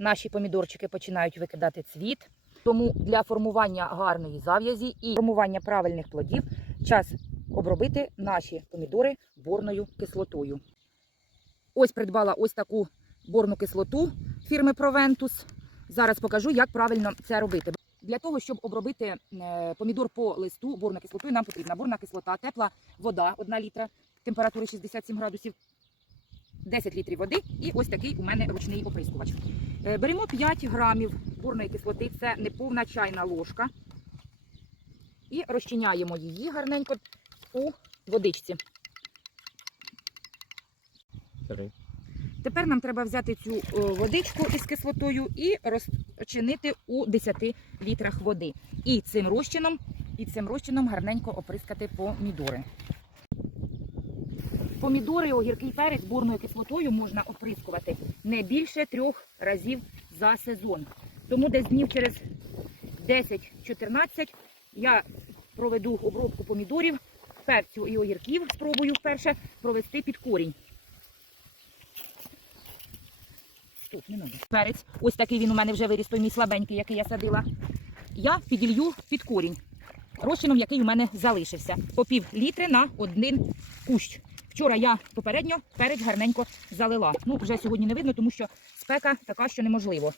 наші помідорчики починають викидати цвіт. Тому для формування гарної зав'язі і формування правильних плодів час обробити наші помідори борною кислотою. Ось придбала ось таку борну кислоту фірми Proventus. Зараз покажу, як правильно це робити. Для того, щоб обробити е, помідор по листу борною кислотою, нам потрібна борна кислота, тепла вода 1 літра, температури 67 градусів, 10 літрів води і ось такий у мене ручний оприскувач. Е, Беремо 5 грамів борної кислоти, це неповна чайна ложка. І розчиняємо її гарненько у водичці. Три. Тепер нам треба взяти цю водичку із кислотою і розчинити у 10 літрах води. І цим розчином, і цим розчином гарненько оприскати помідори. Помідори, огірки і перець борною кислотою можна оприскувати не більше трьох разів за сезон. Тому десь днів через 10-14 я проведу обробку помідорів, перцю і огірків. Спробую вперше провести під корінь. Стоп, не надо. Перець, ось такий він у мене вже виріс, той мій слабенький, який я садила. Я піділью під корінь. Розчином, який у мене залишився. По пів літри на один кущ. Вчора я попередньо перець гарненько залила. Ну, вже сьогодні не видно, тому що спека така, що неможливо.